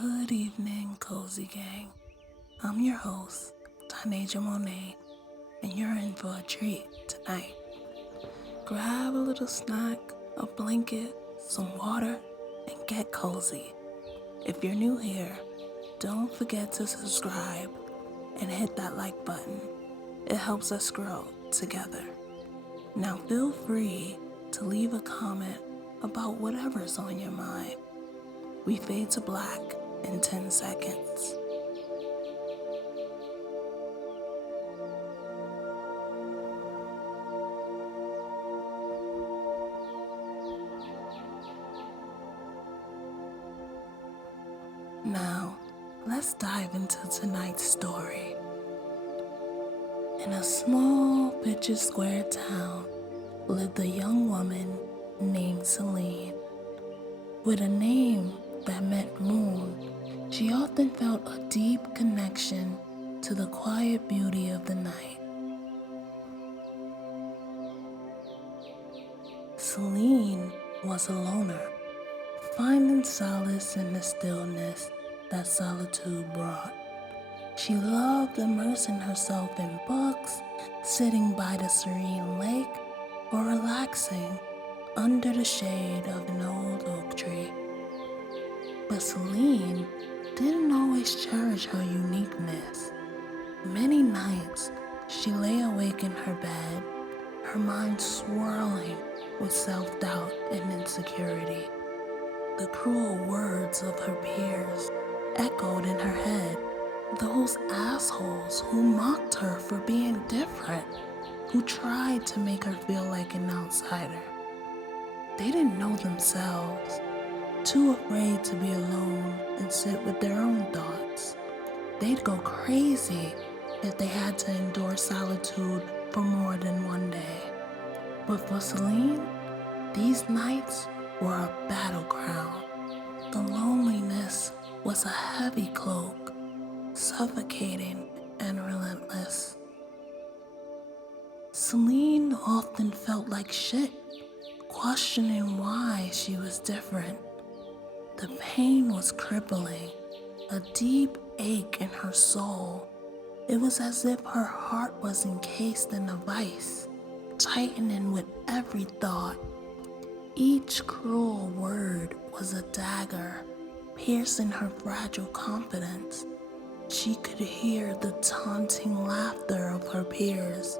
Good evening, Cozy Gang. I'm your host, Taneja Monet, and you're in for a treat tonight. Grab a little snack, a blanket, some water, and get cozy. If you're new here, don't forget to subscribe and hit that like button. It helps us grow together. Now feel free to leave a comment about whatever's on your mind. We fade to black in 10 seconds. Now, let's dive into tonight's story. In a small, picture square town lived a young woman named Selene. With a name that meant moon, she often felt a deep connection to the quiet beauty of the night. Selene was a loner, finding solace in the stillness that solitude brought. She loved immersing herself in books, sitting by the serene lake, or relaxing under the shade of an old oak tree. But Selene didn't always cherish her uniqueness. Many nights she lay awake in her bed, her mind swirling with self-doubt and insecurity. The cruel words of her peers echoed in her head. Those assholes who mocked her for being different, who tried to make her feel like an outsider. They didn't know themselves, too afraid to be alone and sit with their own thoughts. They'd go crazy if they had to endure solitude for more than one day. But for Selene, these nights were a battleground. The loneliness was a heavy cloak, suffocating and relentless. Selene often felt like shit, questioning why she was different. The pain was crippling, a deep ache in her soul. It was as if her heart was encased in a vice, tightening with every thought. Each cruel word was a dagger, piercing her fragile confidence. She could hear the taunting laughter of her peers,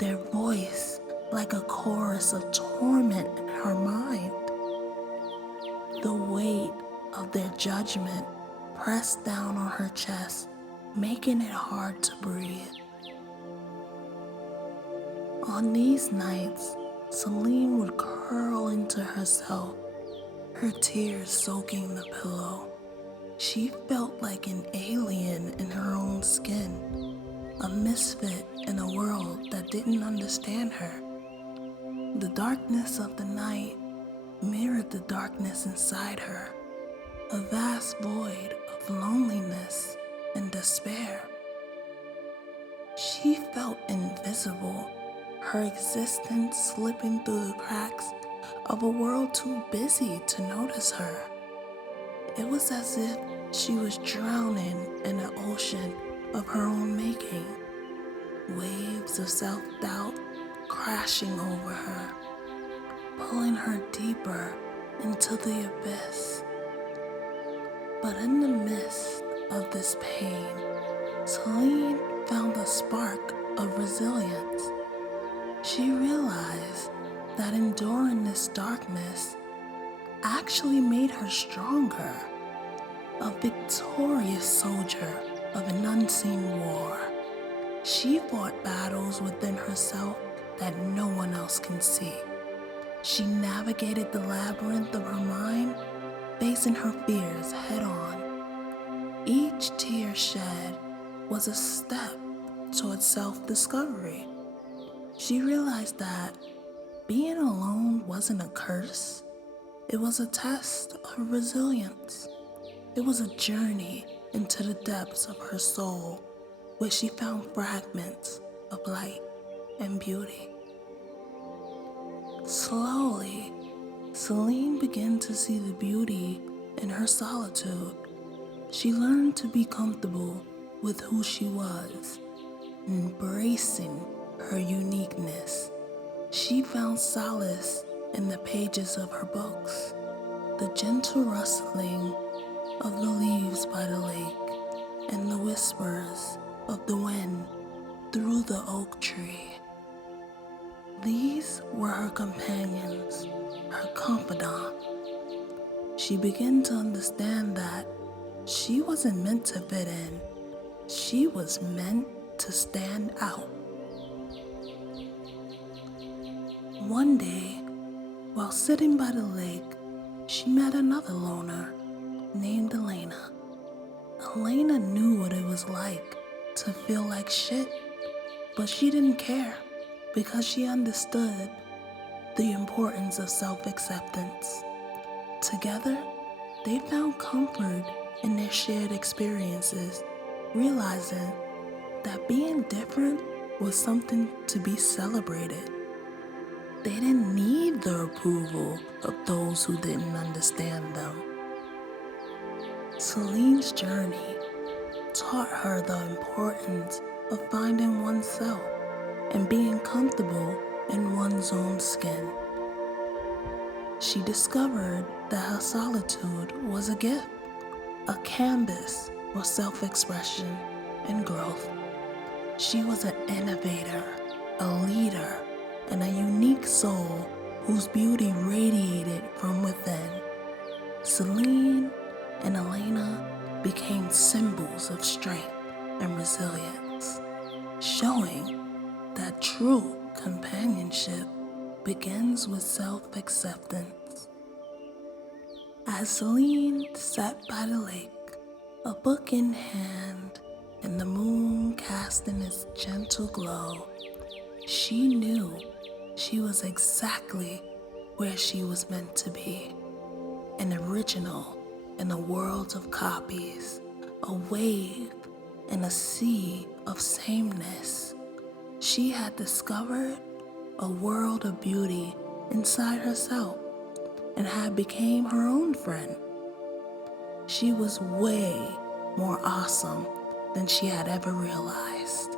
their voice like a chorus of torment in her mind. The weight of their judgment pressed down on her chest, making it hard to breathe. On these nights, Selene would curl into herself, her tears soaking the pillow. She felt like an alien in her own skin, a misfit in a world that didn't understand her. The darkness of the night mirrored the darkness inside her, a vast void of loneliness and despair. She felt invisible, her existence slipping through the cracks of a world too busy to notice her. It was as if she was drowning in an ocean of her own making, waves of self-doubt crashing over her, pulling her deeper into the abyss. But in the midst of this pain, Selene found a spark of resilience. She realized that enduring this darkness actually made her stronger, a victorious soldier of an unseen war. She fought battles within herself that no one else can see. She navigated the labyrinth of her mind, facing her fears head on. Each tear shed was a step towards self-discovery. She realized that being alone wasn't a curse. It was a test of resilience. It was a journey into the depths of her soul, where she found fragments of light and beauty. Slowly, Selene began to see the beauty in her solitude. She learned to be comfortable with who she was, embracing her uniqueness. She found solace in the pages of her books, the gentle rustling of the leaves by the lake, and the whispers of the wind through the oak tree. These were her companions, her confidant. She began to understand that she wasn't meant to fit in, she was meant to stand out. One day, while sitting by the lake, she met another loner named Elena. Elena knew what it was like to feel like shit, but she didn't care because she understood the importance of self-acceptance. Together, they found comfort in their shared experiences, realizing that being different was something to be celebrated. They didn't need the approval of those who didn't understand them. Selene's journey taught her the importance of finding oneself and being comfortable in one's own skin. She discovered that her solitude was a gift, a canvas for self-expression and growth. She was an innovator, a leader, and a unique soul whose beauty radiated from within. Selene and Elena became symbols of strength and resilience, showing that true companionship begins with self-acceptance. As Selene sat by the lake, a book in hand and the moon casting its gentle glow, she knew she was exactly where she was meant to be, an original in a world of copies, a wave in a sea of sameness. She had discovered a world of beauty inside herself and had become her own friend. She was way more awesome than she had ever realized.